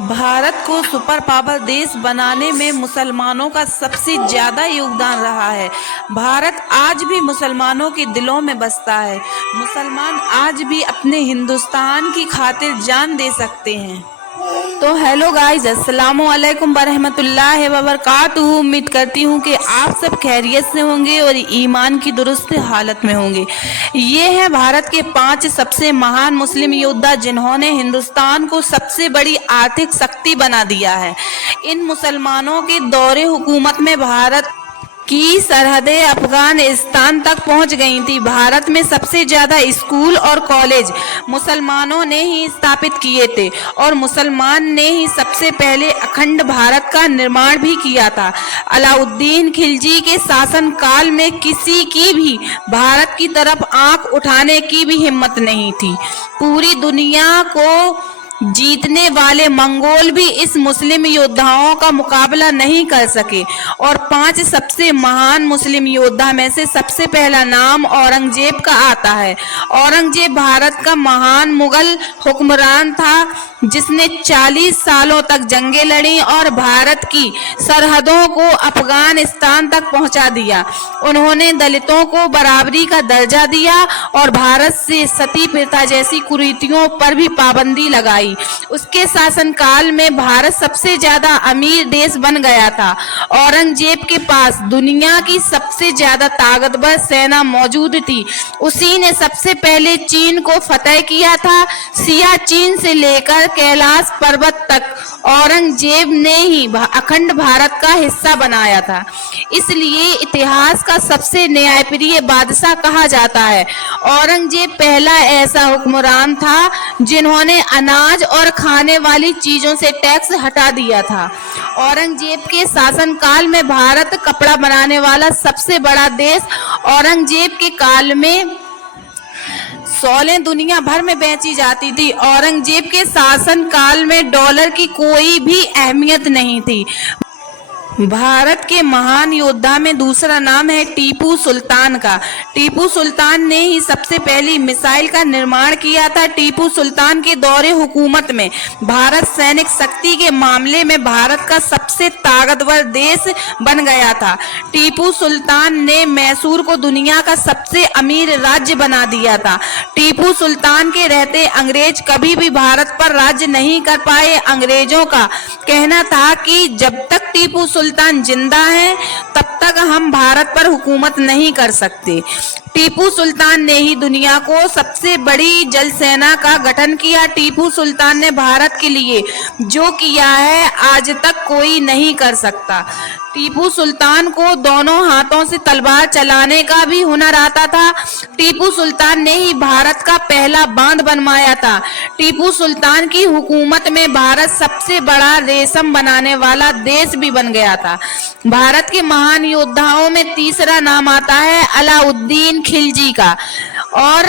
भारत को super power देश बनाने में मुसलमानों का सबसे ज्यादा योगदान रहा है। भारत आज भी मुसलमानों के दिलों में बसता है। मुसलमान आज भी अपने हिंदुस्तान की खातिर जान दे सकते हैं। तो हेलो गाइस, अस्सलाम वालेकुम बरहमतुल्लाहि व बरकातुहू। उम्मीद करती हूँ कि आप सब खैरियत से होंगे और ईमान की दुरुस्त हालत में होंगे। ये हैं भारत के 5 सबसे महान मुस्लिम योद्धा जिन्होंने हिंदुस्तान को सबसे बड़ी आर्थिक शक्ति बना दिया है। इन मुसलमानों के दौरे हुकूमत में भारत की सरहदें अफगानिस्तान तक पहुंच गई थी। भारत में सबसे ज्यादा स्कूल और कॉलेज मुसलमानों ने ही स्थापित किए थे और मुसलमान ने ही सबसे पहले अखंड भारत का निर्माण भी किया था। अलाउद्दीन खिलजी के शासन काल में किसी की भी भारत की तरफ आंख उठाने की भी हिम्मत नहीं थी। पूरी दुनिया को जीतने वाले मंगोल भी इस मुस्लिम योद्धाओं का मुकाबला नहीं कर सके। और 5 सबसे महान मुस्लिम योद्धा में से सबसे पहला नाम औरंगजेब का आता है। औरंगजेब भारत का महान मुगल हुक्मरान था जिसने 40 सालों तक जंगें लड़ी और भारत की सरहदों को अफगानिस्तान तक पहुंचा दिया। उन्होंने दलितों को बराबरी का दर्जा दिया और भारत से सती प्रथा जैसी कुरीतियों पर भी पाबंदी लगाई। उसके शासनकाल में भारत सबसे ज्यादा अमीर देश बन गया था। औरंगजेब के पास दुनिया की सबसे ज्यादा ताकतवर सेना मौजूद थी। उसी ने सबसे पहले चीन को फतह किया था। सियाचिन से लेकर कैलाश पर्वत तक औरंगजेब ने ही अखंड भारत का हिस्सा बनाया था। इसलिए इतिहास का सबसे न्यायप्रिय बादशाह कहा जाता है। औरंगजेब पहला ऐसा हुक्मरान था जिन्होंने अनाज और खाने वाली चीजों से टैक्स हटा दिया था। औरंगजेब के शासनकाल में भारत कपड़ा बनाने वाला सबसे बड़ा देश। औरंगजेब के काल में शॉलें दुनिया भर में बेची जाती थी। औरंगजेब के शासन काल में डॉलर की कोई भी अहमियत नहीं थी। भारत के महान योद्धा में दूसरा नाम है टीपू सुल्तान का। टीपू सुल्तान ने ही सबसे पहली मिसाइल का निर्माण किया था। टीपू सुल्तान के दौरे हुकूमत में भारत सैनिक शक्ति के मामले में भारत का सबसे ताकतवर देश बन गया था। टीपू सुल्तान ने मैसूर को दुनिया का सबसे अमीर राज्य बना दिया था। टीपू सुल्तान के रहते अंग्रेज कभी भी भारत पर राज्य नहीं कर पाए। अंग्रेजों का कहना था कि जब तक टीपू सुल्तान जिंदा है तब तक हम भारत पर हुकूमत नहीं कर सकते। टीपू सुल्तान ने ही दुनिया को सबसे बड़ी जल सेना का गठन किया। टीपू सुल्तान ने भारत के लिए जो किया है आज तक कोई नहीं कर सकता। टीपू सुल्तान को दोनों हाथों से तलवार चलाने का भी हुनर आता था। टीपू सुल्तान ने ही भारत का पहला बांध बनवाया था। टीपू सुल्तान की हुकूमत में भारत सबसे बड़ा रेशम बनाने वाला देश भी बन गया था। भारत के महान योद्धाओं में तीसरा नाम आता है अलाउद्दीन खिलजी का। और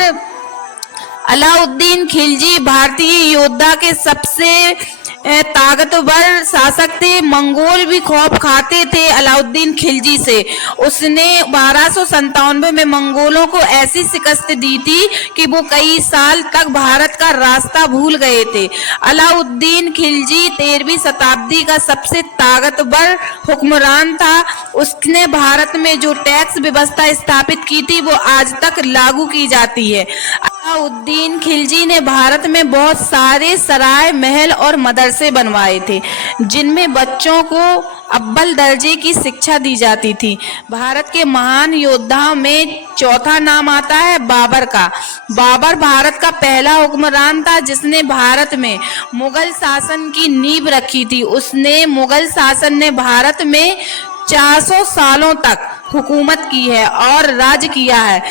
अलाउद्दीन खिलजी भारतीय योद्धा के सबसे ताकतवर शासक थे। मंगोल भी खौफ खाते थे अलाउद्दीन खिलजी से। उसने 1297 में मंगोलों को ऐसी शिकस्त दी थी कि वो कई साल तक भारत का रास्ता भूल गए थे। अलाउद्दीन खिलजी 13वीं शताब्दी का सबसे ताकतवर हुक्मरान था। उसने भारत में जो टैक्स व्यवस्था स्थापित की थी वो आज तक लागू की जाती है। अलाउद्दीन खिलजी ने भारत में बहुत सारे सराय, महल और मदरसे बनवाए थे जिनमें बच्चों को अव्वल दर्जे की शिक्षा दी जाती थी। भारत के महान योद्धाओं में चौथा नाम आता है बाबर का। बाबर भारत का पहला हुक्मरान था जिसने भारत में मुगल शासन की नींव रखी थी। उसने मुगल शासन ने भारत में 400 सालों तक हुकूमत की है और राज किया है।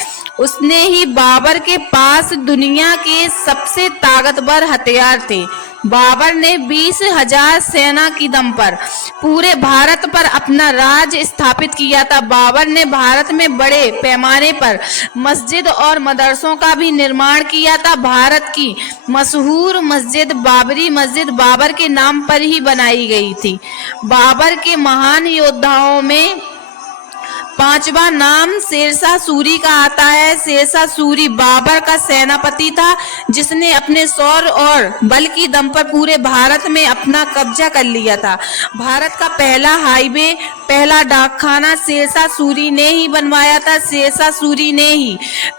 उसने ही बाबर के पास दुनिया के सबसे ताकतवर हथियार थे। बाबर ने 20,000 सेना की दम पर पूरे भारत पर अपना राज स्थापित किया था। बाबर ने भारत में बड़े पैमाने पर मस्जिद और मदरसों का भी निर्माण किया था। भारत की मशहूर मस्जिद बाबरी मस्जिद बाबर के नाम पर ही बनाई गई थी। बाबर के महान योद्धाओं में पांचवा नाम शेरशाह सूरी का आता है। शेरशाह सूरी बाबर का सेनापति था जिसने अपने शौर्य और बल की दम पर पूरे भारत में अपना कब्जा कर लिया था। भारत का पहला हाईवे, पहला डाकखाना शेरशाह सूरी ने ही बनवाया था। शेरशाह सूरी ने ही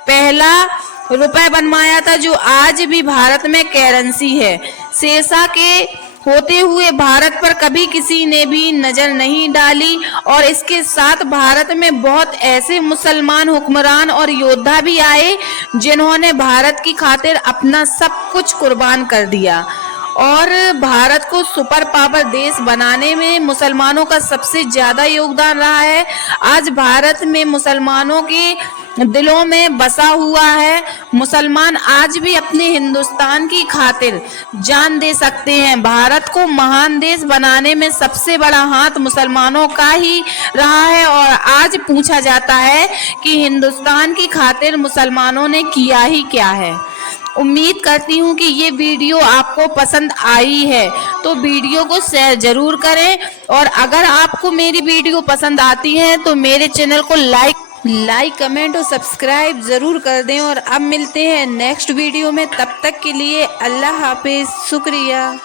पहला रुपए बनवाया था जो आज भी भारत में करेंसी है। शेरशाह के होते हुए भारत पर कभी किसी ने भी नजर नहीं डाली और इसके साथ भारत में बहुत ऐसे मुसलमान हुक्मरान और योद्धा भी आए जिन्होंने भारत की खातिर अपना सब कुछ कुर्बान कर दिया और भारत को सुपर पावर देश बनाने में मुसलमानों का सबसे ज्यादा योगदान रहा है। आज भारत में मुसलमानों के दिलों में बसा हुआ है। मुसलमान आज भी अपने हिंदुस्तान की खातिर जान दे सकते हैं। भारत को महान देश बनाने में सबसे बड़ा हाथ मुसलमानों का ही रहा है और आज पूछा जाता है कि हिंदुस्तान की खातिर मुसलमानों ने किया ही क्या है। उम्मीद करती हूँ कि ये वीडियो आपको पसंद आई है तो वीडियो को शेयर जरूर करें और अगर आपको मेरी वीडियो पसंद आती है तो मेरे चैनल को लाइक कमेंट और सब्सक्राइब जरूर कर दें। और अब मिलते हैं नेक्स्ट वीडियो में, तब तक के लिए अल्लाह हाफिज, शुक्रिया।